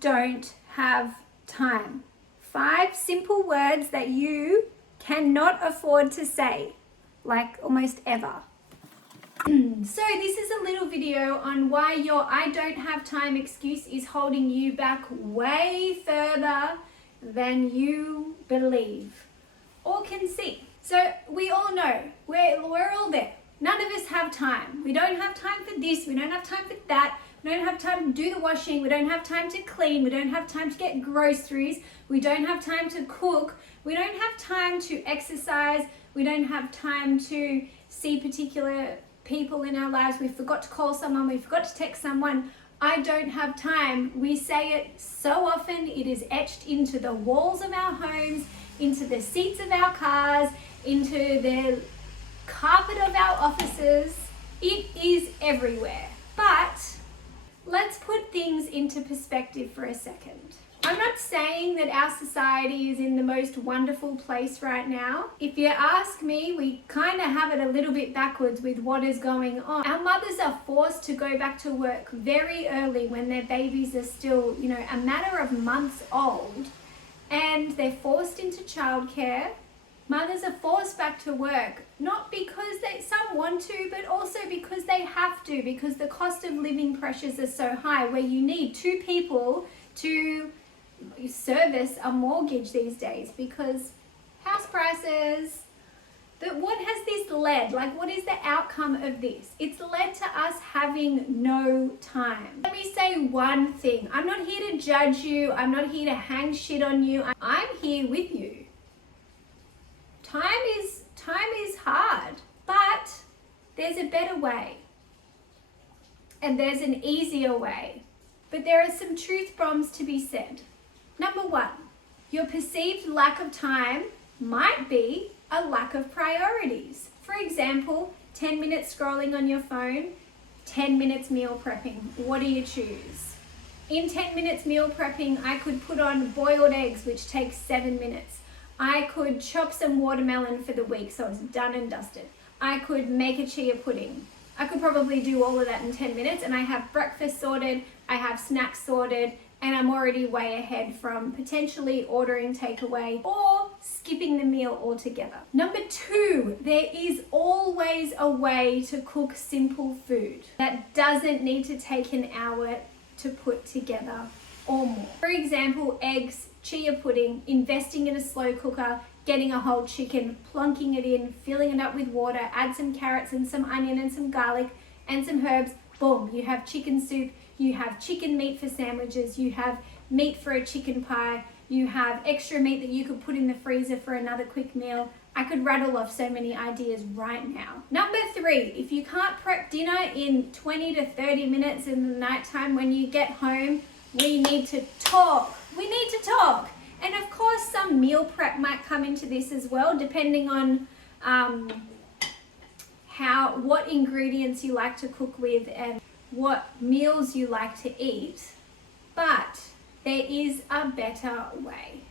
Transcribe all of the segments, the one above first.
don't have time. 5 simple words that you cannot afford to say, like almost ever. So this is a little video on why your I don't have time excuse is holding you back way further than you believe or can see. So we all know, we're all there. None of us have time. We don't have time for this, we don't have time for that. We don't have time to do the washing, we don't have time to clean, we don't have time to get groceries, we don't have time to cook, we don't have time to exercise, we don't have time to see particular people in our lives, we forgot to call someone, we forgot to text someone. I don't have time. We say it so often, it is etched into the walls of our homes, into the seats of our cars, into the carpet of our offices. It is everywhere. But let's put things into perspective for a second. I'm not saying that our society is in the most wonderful place right now. If you ask me, we kind of have it a little bit backwards with what is going on. Our mothers are forced to go back to work very early when their babies are still, a matter of months old, and they're forced into childcare. Mothers are forced back to work, not because some want to, but also because they have to, because the cost of living pressures are so high, where you need 2 people to service a mortgage these days because house prices. But what has this led? What is the outcome of this? It's led to us having no time. Let me say one thing. I'm not here to judge you. I'm not here to hang shit on you. I'm here with you. Time is hard, but there's a better way. And there's an easier way. But there are some truth bombs to be said. Number 1, your perceived lack of time might be a lack of priorities. For example, 10 minutes scrolling on your phone, 10 minutes meal prepping. What do you choose? In 10 minutes meal prepping, I could put on boiled eggs, which takes 7 minutes. I could chop some watermelon for the week, so it's done and dusted. I could make a chia pudding. I could probably do all of that in 10 minutes, and I have breakfast sorted, I have snacks sorted, and I'm already way ahead from potentially ordering takeaway or skipping the meal altogether. Number 2, there is always a way to cook simple food that doesn't need to take an hour to put together or more. For example, eggs, chia pudding, investing in a slow cooker, getting a whole chicken, plunking it in, filling it up with water, add some carrots and some onion and some garlic and some herbs, boom, you have chicken soup. You have chicken meat for sandwiches, you have meat for a chicken pie, you have extra meat that you could put in the freezer for another quick meal. I could rattle off so many ideas right now. Number 3, if you can't prep dinner in 20 to 30 minutes in the nighttime when you get home, we need to talk. We need to talk. And of course, some meal prep might come into this as well, depending on what ingredients you like to cook with and what meals you like to eat, but there is a better way,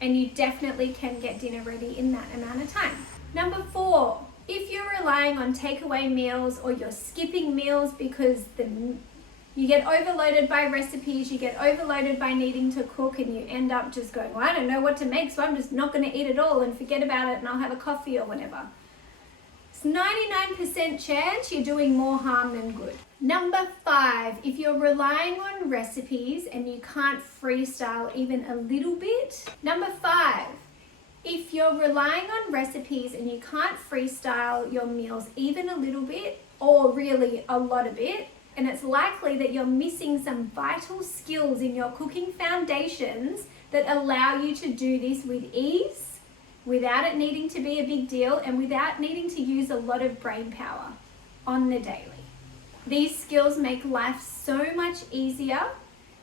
and you definitely can get dinner ready in that amount of time. Number 4, if you're relying on takeaway meals or you're skipping meals because you get overloaded by recipes, you get overloaded by needing to cook, and you end up just going, well, I don't know what to make, so I'm just not going to eat it all and forget about it and I'll have a coffee or whatever. 99% chance you're doing more harm than good. Number 5, if you're relying on recipes and you can't freestyle even a little bit. Number 5, if you're relying on recipes and you can't freestyle your meals even a little bit, or really a lot of it, and it's likely that you're missing some vital skills in your cooking foundations that allow you to do this with ease, without it needing to be a big deal and without needing to use a lot of brain power on the daily. These skills make life so much easier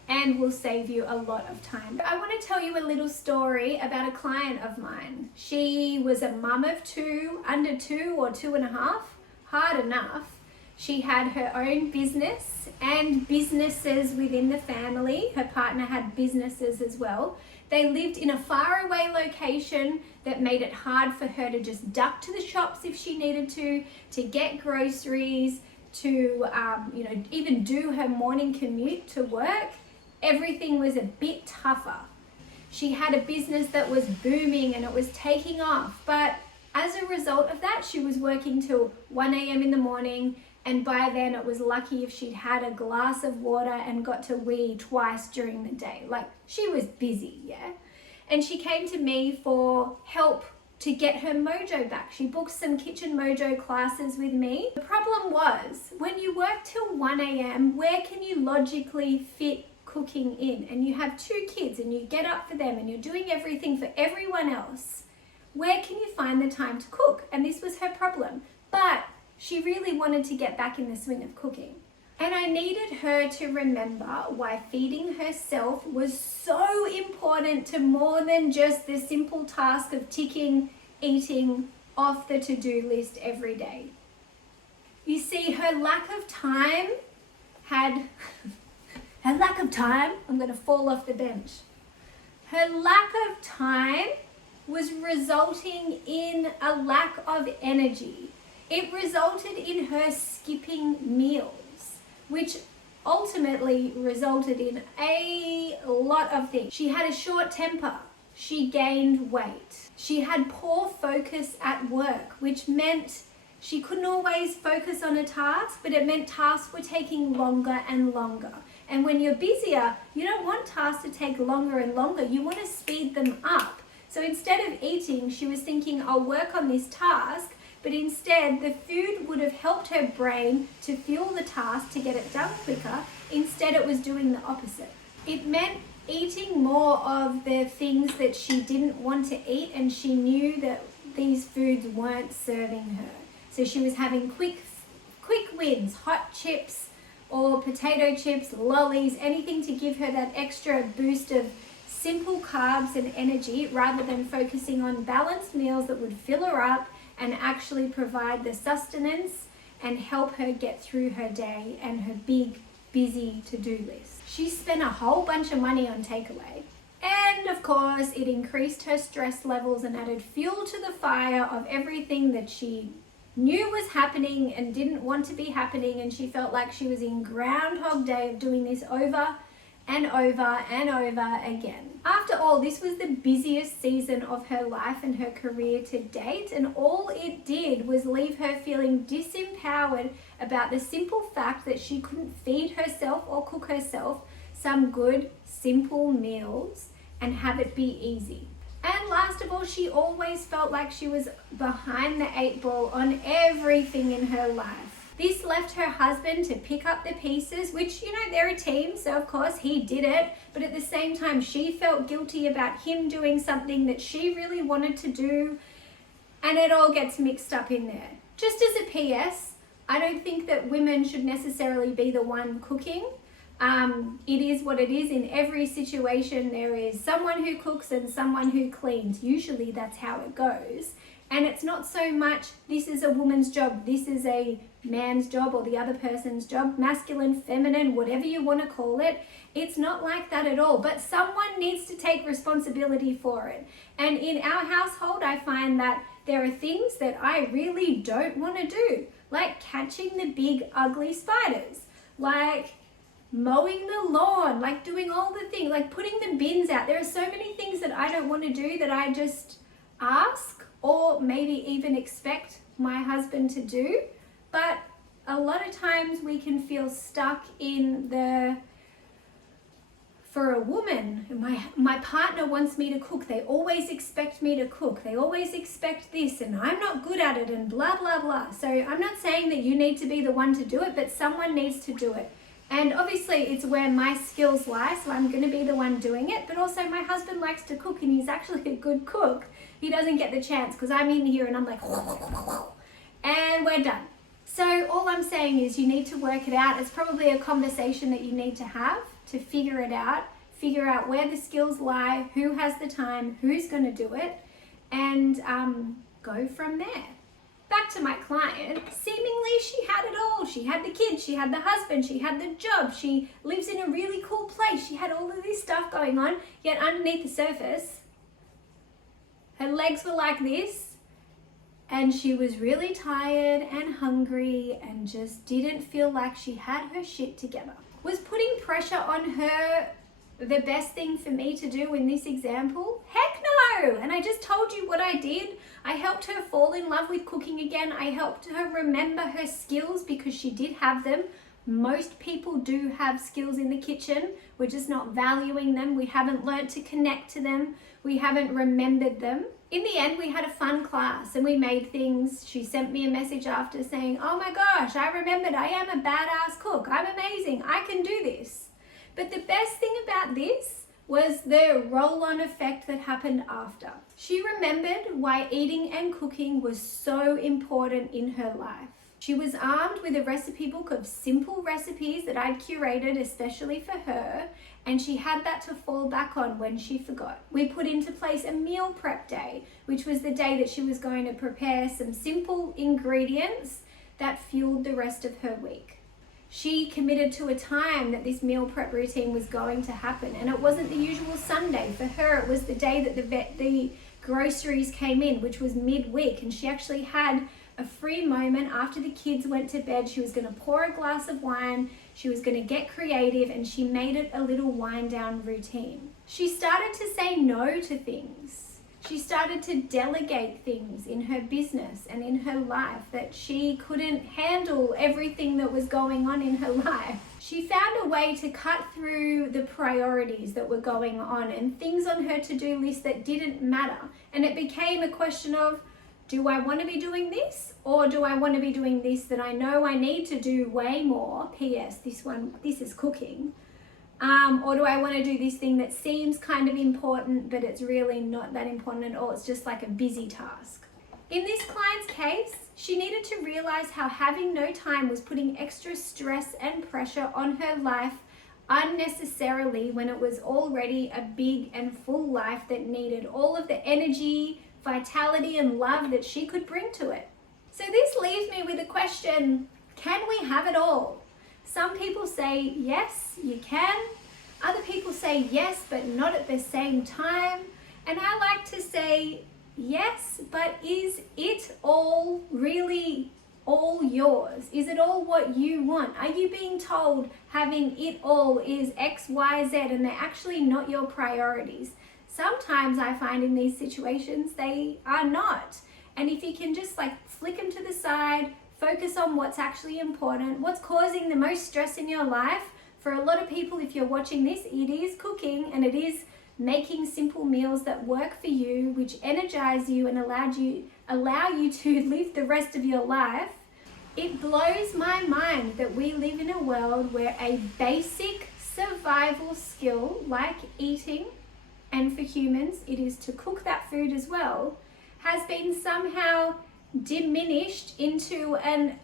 and will save you a lot of time. I want to tell you a little story about a client of mine. She was a mum of 2, under 2 or 2.5, hard enough. She had her own business and businesses within the family. Her partner had businesses as well. They lived in a faraway location that made it hard for her to just duck to the shops if she needed to get groceries, to even do her morning commute to work. everything was a bit tougher. She had a business that was booming and it was taking off, but as a result of that, she was working till 1 a.m. in the morning, and by then it was lucky if she'd had a glass of water and got to wee twice during the day. Like, she was busy, yeah? And she came to me for help to get her mojo back. She booked some kitchen mojo classes with me. The problem was, when you work till 1 a.m., where can you logically fit cooking in? And you have 2 kids and you get up for them and you're doing everything for everyone else. Where can you find the time to cook? And this was her problem. But she really wanted to get back in the swing of cooking. And I needed her to remember why feeding herself was so important to more than just the simple task of ticking eating off the to-do list every day. You see, her lack of time, I'm going to fall off the bench. Her lack of time was resulting in a lack of energy. It resulted in her skipping meals, which ultimately resulted in a lot of things. She had a short temper. She gained weight. She had poor focus at work, which meant she couldn't always focus on a task, but it meant tasks were taking longer and longer. And when you're busier, you don't want tasks to take longer and longer. You want to speed them up. So instead of eating, she was thinking, I'll work on this task, but instead the food would have helped her brain to fuel the task to get it done quicker. Instead, it was doing the opposite. It meant eating more of the things that she didn't want to eat, and she knew that these foods weren't serving her. So she was having quick wins, hot chips or potato chips, lollies, anything to give her that extra boost of simple carbs and energy, rather than focusing on balanced meals that would fill her up and actually provide the sustenance and help her get through her day and her big, busy to-do list. She spent a whole bunch of money on takeaway. And of course, it increased her stress levels and added fuel to the fire of everything that she knew was happening and didn't want to be happening. And she felt like she was in Groundhog Day of doing this over and over and over again. After all, this was the busiest season of her life and her career to date, and all it did was leave her feeling disempowered about the simple fact that she couldn't feed herself or cook herself some good, simple meals and have it be easy. And last of all, she always felt like she was behind the 8 ball on everything in her life. This left her husband to pick up the pieces, which, they're a team, so of course he did it. But at the same time, she felt guilty about him doing something that she really wanted to do. And it all gets mixed up in there. Just as a PS, I don't think that women should necessarily be the one cooking. It is what it is. In every situation, there is someone who cooks and someone who cleans. Usually that's how it goes. And it's not so much, this is a woman's job, this is a man's job or the other person's job, masculine, feminine, whatever you want to call it. It's not like that at all, but someone needs to take responsibility for it. And in our household, I find that there are things that I really don't want to do, like catching the big ugly spiders, like mowing the lawn, like doing all the things, like putting the bins out. There are so many things that I don't want to do that I just ask or maybe even expect my husband to do. But a lot of times we can feel stuck in for a woman, my partner wants me to cook. They always expect me to cook. They always expect this, and I'm not good at it, and blah, blah, blah. So I'm not saying that you need to be the one to do it, but someone needs to do it. And obviously it's where my skills lie, so I'm going to be the one doing it. But also my husband likes to cook, and he's actually a good cook. He doesn't get the chance because I'm in here and I'm like, and we're done. So all I'm saying is you need to work it out. It's probably a conversation that you need to have to figure it out, figure out where the skills lie, who has the time, who's going to do it, and go from there. Back to my client, seemingly she had it all. She had the kids, she had the husband, she had the job, she lives in a really cool place, she had all of this stuff going on, yet underneath the surface, her legs were like this, and she was really tired and hungry and just didn't feel like she had her shit together. Was putting pressure on her the best thing for me to do in this example? Heck no! And I just told you what I did. I helped her fall in love with cooking again. I helped her remember her skills because she did have them. Most people do have skills in the kitchen. We're just not valuing them. We haven't learned to connect to them. We haven't remembered them. In the end, we had a fun class and we made things. She sent me a message after saying, oh my gosh, I remembered I am a badass cook. I'm amazing. I can do this. But the best thing about this was the roll-on effect that happened after. She remembered why eating and cooking was so important in her life. She was armed with a recipe book of simple recipes that I'd curated especially for her, and she had that to fall back on when she forgot. We put into place a meal prep day, which was the day that she was going to prepare some simple ingredients that fueled the rest of her week. She committed to a time that this meal prep routine was going to happen, and it wasn't the usual Sunday. For her, it was the day that the groceries came in, which was midweek, and she actually had a free moment after the kids went to bed. She was going to pour a glass of wine, she was going to get creative, and she made it a little wind down routine. She started to say no to things. She started to delegate things in her business and in her life that she couldn't handle everything that was going on in her life. She found a way to cut through the priorities that were going on and things on her to-do list that didn't matter. And it became a question of, do I want to be doing this, or do I want to be doing this that I know I need to do way more? P.S. This is cooking. Or do I want to do this thing that seems kind of important, but it's really not that important at all? It's just like a busy task. In this client's case, she needed to realize how having no time was putting extra stress and pressure on her life unnecessarily when it was already a big and full life that needed all of the energy, vitality, and love that she could bring to it. So this leaves me with a question: can we have it all? Some people say, yes, you can. Other people say yes, but not at the same time. And I like to say, yes, but is it all really all yours? Is it all what you want? Are you being told having it all is X, Y, Z, and they're actually not your priorities? Sometimes I find in these situations they are not. And if you can just like flick them to the side, focus on what's actually important, what's causing the most stress in your life. For a lot of people, if you're watching this, it is cooking, and it is making simple meals that work for you, which energize you and allow you to live the rest of your life. It blows my mind that we live in a world where a basic survival skill like eating, and for humans it is to cook that food as well, has been somehow diminished into an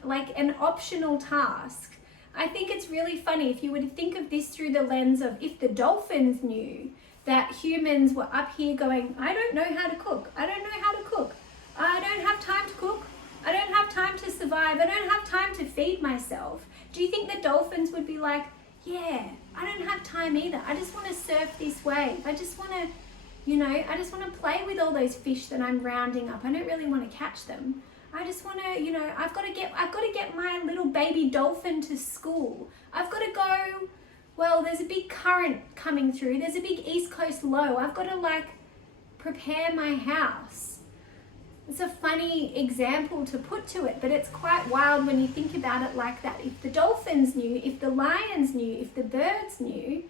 optional task. I think it's really funny if you were to think of this through the lens of if the dolphins knew that humans were up here going, I don't know how to cook, I don't know how to cook, I don't have time to cook, I don't have time to survive, I don't have time to feed myself. Do you think the dolphins would be like, yeah, I don't have time either, I just want to surf this wave, I just want to I just want to play with all those fish that I'm rounding up. I don't really want to catch them. I just want to, I've got to get my little baby dolphin to school. I've got to go, well, there's a big current coming through. There's a big East Coast low. I've got to prepare my house. It's a funny example to put to it, but it's quite wild when you think about it like that. If the dolphins knew, if the lions knew, if the birds knew,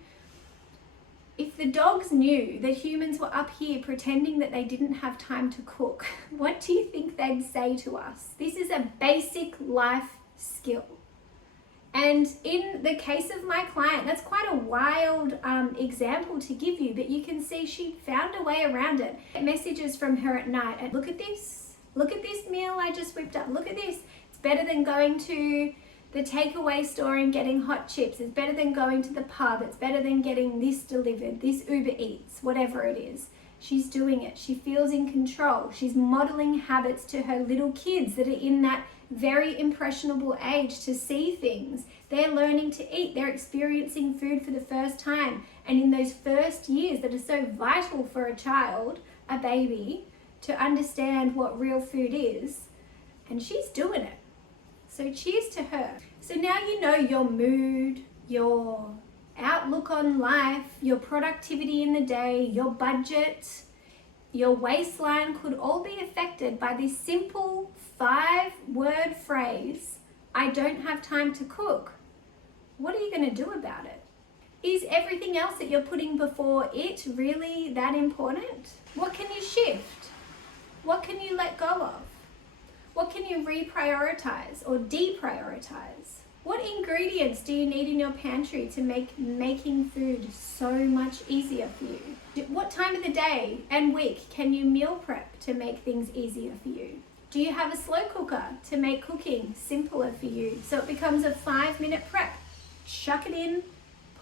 if the dogs knew that humans were up here pretending that they didn't have time to cook, what do you think they'd say to us? This is a basic life skill. And in the case of my client, that's quite a wild example to give you, but you can see she found a way around it. Messages from her at night, and look at this meal I just whipped up, look at this. It's better than going to the takeaway store and getting hot chips. It's better than going to the pub. It's better than getting this delivered, this Uber Eats, whatever it is. She's doing it. She feels in control. She's modeling habits to her little kids that are in that very impressionable age to see things. They're learning to eat. They're experiencing food for the first time. And in those first years that are so vital for a child, a baby, to understand what real food is, and she's doing it. So cheers to her. So now you know your mood, your outlook on life, your productivity in the day, your budget, your waistline could all be affected by this simple 5-word phrase, I don't have time to cook. What are you going to do about it? Is everything else that you're putting before it really that important? What can you shift? What can you let go of? What can you reprioritize or deprioritize? What ingredients do you need in your pantry to make making food so much easier for you? What time of the day and week can you meal prep to make things easier for you? Do you have a slow cooker to make cooking simpler for you so it becomes a 5-minute prep? Chuck it in,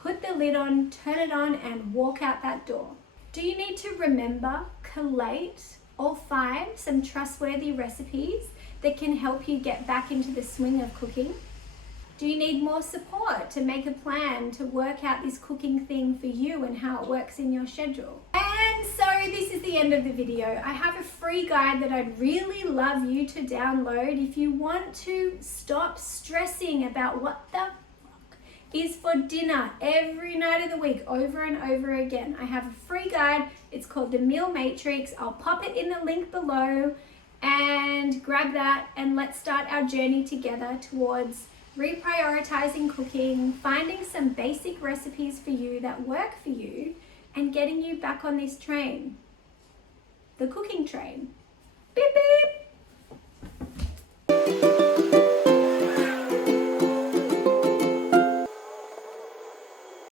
put the lid on, turn it on, and walk out that door. Do you need to remember, collate, or find some trustworthy recipes that can help you get back into the swing of cooking? Do you need more support to make a plan to work out this cooking thing for you and how it works in your schedule? And so this is the end of the video. I have a free guide that I'd really love you to download if you want to stop stressing about what the fuck is for dinner every night of the week over and over again. I have a free guide. It's called the Meal Matrix. I'll pop it in the link below and grab that, and let's start our journey together towards reprioritizing cooking, finding some basic recipes for you that work for you, and getting you back on this train, the cooking train. Beep beep.